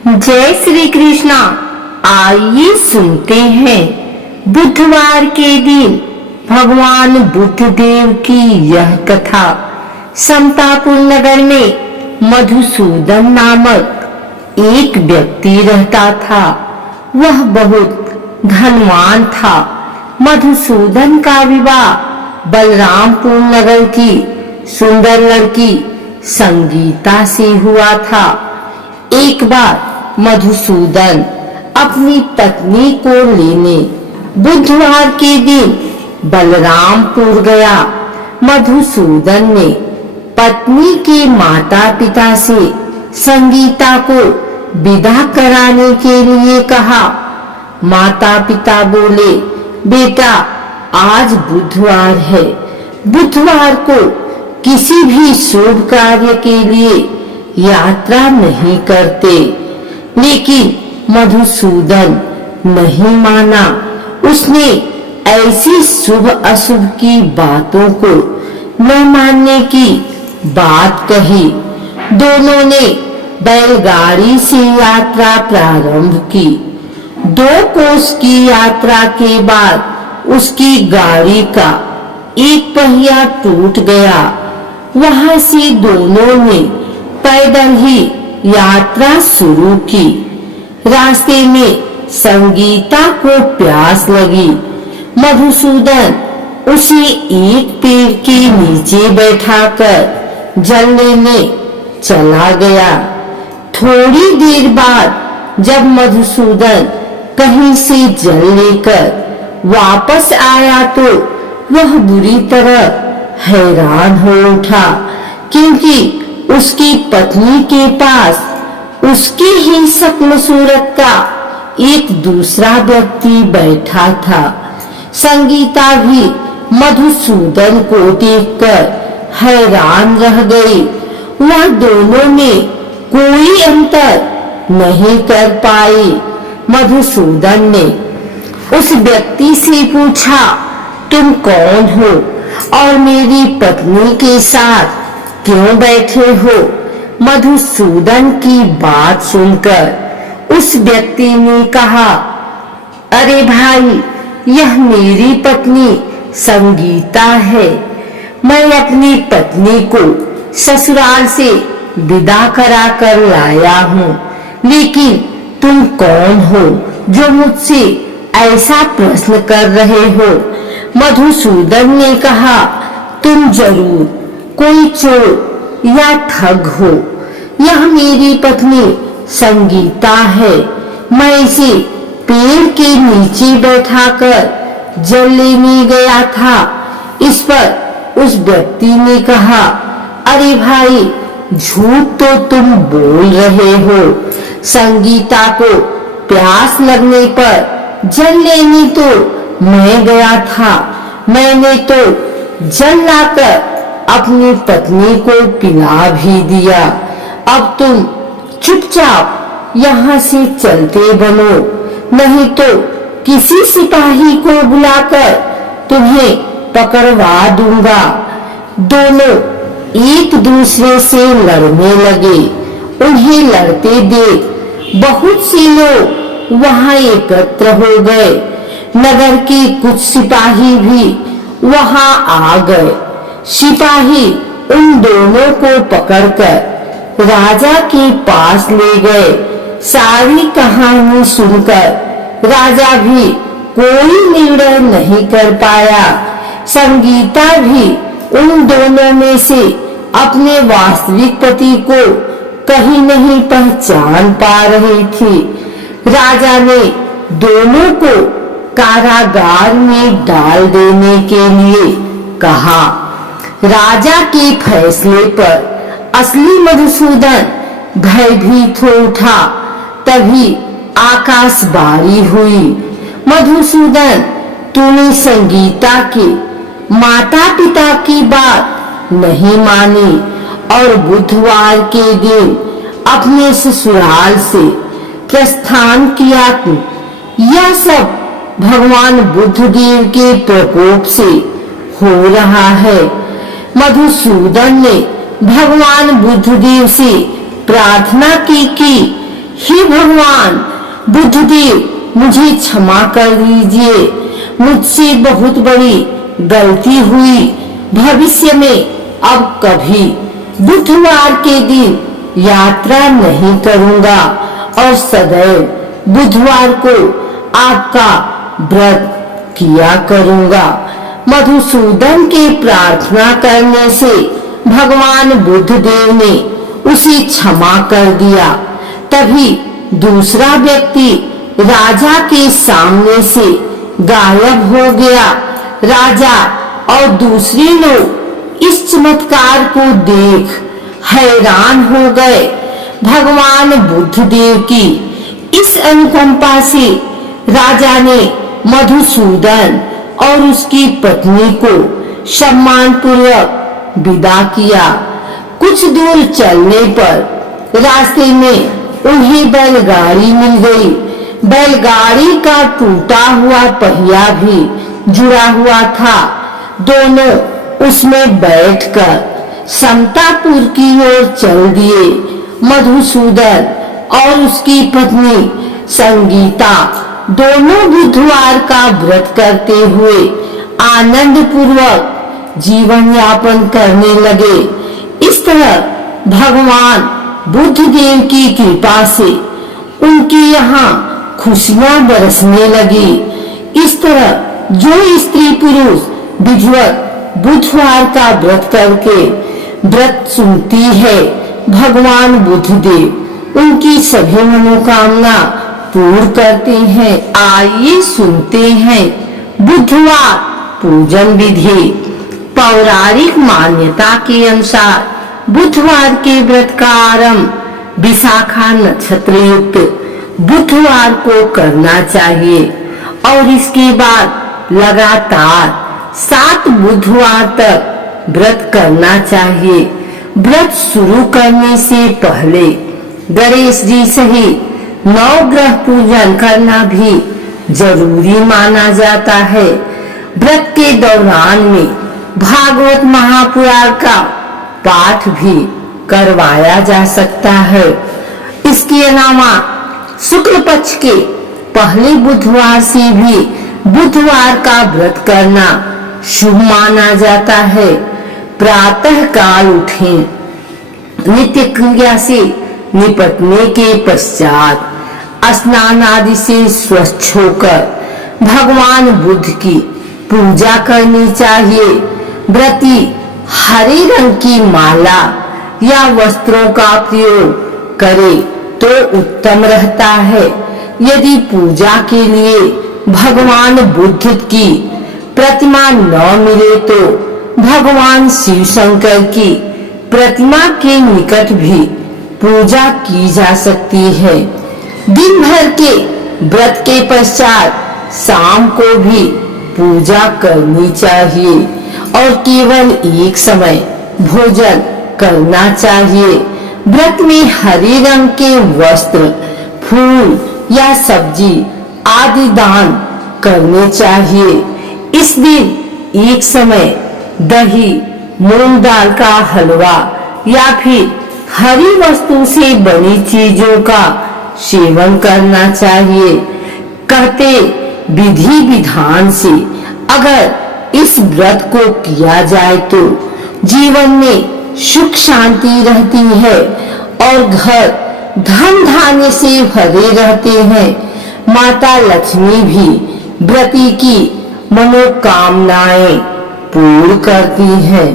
जय श्री कृष्णा। आइए सुनते हैं बुधवार के दिन भगवान बुद्ध देव की यह कथा। समतापुर नगर में मधुसूदन नामक एक व्यक्ति रहता था। वह बहुत धनवान था। मधुसूदन का विवाह बलरामपुर नगर की सुंदर लड़की संगीता से हुआ था। एक बार मधुसूदन अपनी पत्नी को लेने बुधवार के दिन बलरामपुर गया। मधुसूदन ने पत्नी के माता पिता से संगीता को विदा कराने के लिए कहा। माता पिता बोले, बेटा आज बुधवार है, बुधवार को किसी भी शुभ कार्य के लिए यात्रा नहीं करते। लेकिन मधुसूदन नहीं माना। उसने ऐसी शुभ अशुभ की बातों को न मानने की बात कही। दोनों ने बैलगाड़ी से यात्रा प्रारंभ की। 2 कोस की यात्रा के बाद उसकी गाड़ी का एक पहिया टूट गया। वहां से दोनों ने पैदल ही यात्रा शुरू की। रास्ते में संगीता को प्यास लगी। मधुसूदन उसे एक पेड़ के नीचे बैठाकर जल लेने चला गया। थोड़ी देर बाद जब मधुसूदन कहीं से जल लेकर वापस आया तो वह बुरी तरह हैरान हो उठा, क्योंकि उसकी पत्नी के पास उसके ही शक्ल सूरत का एक दूसरा व्यक्ति बैठा था। संगीता भी मधुसूदन को देखकर हैरान रह गई। वह दोनों में कोई अंतर नहीं कर पाई। मधुसूदन ने उस व्यक्ति से पूछा, तुम कौन हो और मेरी पत्नी के साथ क्यों बैठे हो? मधुसूदन की बात सुनकर उस व्यक्ति ने कहा, अरे भाई, यह मेरी पत्नी संगीता है। मैं अपनी पत्नी को ससुराल से विदा करा कर लाया हूँ। लेकिन तुम कौन हो जो मुझसे ऐसा प्रश्न कर रहे हो? मधुसूदन ने कहा, तुम जरूर कोई चोर या ठग हो। यह मेरी पत्नी संगीता है। मैं इसे पेड़ के नीचे बैठाकर जल लेने गया था। इस पर उस व्यक्ति ने कहा, अरे भाई, झूठ तो तुम बोल रहे हो। संगीता को प्यास लगने पर जल लेने तो मैं गया था। मैंने तो जल लाकर अपनी पत्नी को पिला भी दिया। अब तुम चुपचाप यहाँ से चलते बनो, नहीं तो किसी सिपाही को बुलाकर तुम्हें पकड़वा दूंगा। दोनों एक दूसरे से लड़ने लगे। उन्हें लड़ते देख बहुत से लोग वहाँ एकत्र हो गए। नगर के कुछ सिपाही भी वहाँ आ गए। सिपाही उन दोनों को पकड़कर राजा के पास ले गए। सारी कहानी सुनकर राजा भी कोई निर्णय नहीं कर पाया। संगीता भी उन दोनों में से अपने वास्तविक पति को कहीं नहीं पहचान पा रही थी। राजा ने दोनों को कारागार में डाल देने के लिए कहा। राजा के फैसले पर असली मधुसूदन भयभीत हो उठा। तभी आकाशवाणी हुई, मधुसूदन, तूने संगीता के माता पिता की बात नहीं मानी और बुधवार के दिन अपने ससुराल से प्रस्थान किया। यह सब भगवान बुद्ध देव के प्रकोप से हो रहा है। मधुसूदन ने भगवान बुद्ध देव से प्रार्थना की कि हे भगवान बुद्धदेव, मुझे क्षमा कर दीजिए, मुझसे बहुत बड़ी गलती हुई। भविष्य में अब कभी बुधवार के दिन यात्रा नहीं करूंगा और सदैव बुधवार को आपका व्रत किया करूंगा। मधुसूदन के प्रार्थना करने से भगवान बुद्धदेव ने उसे क्षमा कर दिया। तभी दूसरा व्यक्ति राजा के सामने से गायब हो गया। राजा और दूसरे लोग इस चमत्कार को देख हैरान हो गए। भगवान बुद्धदेव की इस अनुकंपा से राजा ने मधुसूदन और उसकी पत्नी को सम्मान पूर्वक विदा किया। कुछ दूर चलने पर रास्ते में उन्हें बैलगाड़ी मिल गई। बैलगाड़ी का टूटा हुआ पहिया भी जुड़ा हुआ था। दोनों उसमें बैठकर समतापुर की ओर चल दिए। मधुसूदन और उसकी पत्नी संगीता दोनों बुधवार का व्रत करते हुए आनंद पूर्वक जीवन यापन करने लगे। इस तरह भगवान बुद्धदेव की कृपा से उनके यहाँ खुशियां बरसने लगी। इस तरह जो स्त्री पुरुष विधिवत बुधवार का व्रत करके व्रत सुनती है, भगवान बुद्धदेव उनकी सभी मनोकामना पूर्ण करते हैं। आइए सुनते हैं बुधवार पूजन विधि। पौराणिक मान्यता के अनुसार बुधवार के व्रत का आरंभ विशाखा नक्षत्र युक्त बुधवार को करना चाहिए और इसके बाद लगातार 7 बुधवार तक व्रत करना चाहिए। व्रत शुरू करने से पहले गणेश जी सहित 9 ग्रह पूजन करना भी जरूरी माना जाता है। व्रत के दौरान में भागवत महापुराण का पाठ भी करवाया जा सकता है। इसके अलावा शुक्ल पक्ष के पहले बुधवार से भी बुधवार का व्रत करना शुभ माना जाता है। प्रातः काल उठें, नित्य क्रिया से निपटने के पश्चात स्नान आदि से स्वच्छ होकर भगवान बुद्ध की पूजा करनी चाहिए। व्रती हरे रंग की माला या वस्त्रों का प्रयोग करे तो उत्तम रहता है। यदि पूजा के लिए भगवान बुद्ध की प्रतिमा न मिले तो भगवान शिव शंकर की प्रतिमा के निकट भी पूजा की जा सकती है। दिन भर के व्रत के पश्चात शाम को भी पूजा करनी चाहिए और केवल एक समय भोजन करना चाहिए। व्रत में हरे रंग के वस्त्र, फूल या सब्जी आदि दान करने चाहिए। इस दिन एक समय दही, मूंग दाल का हलवा या फिर हरी वस्तु से बनी चीजों का सेवन करना चाहिए। कहते विधि विधान से अगर इस व्रत को किया जाए तो जीवन में सुख शांति रहती है और घर धन धान्य से भरे रहते हैं। माता लक्ष्मी भी व्रती की मनोकामनाएं पूर्ण करती हैं।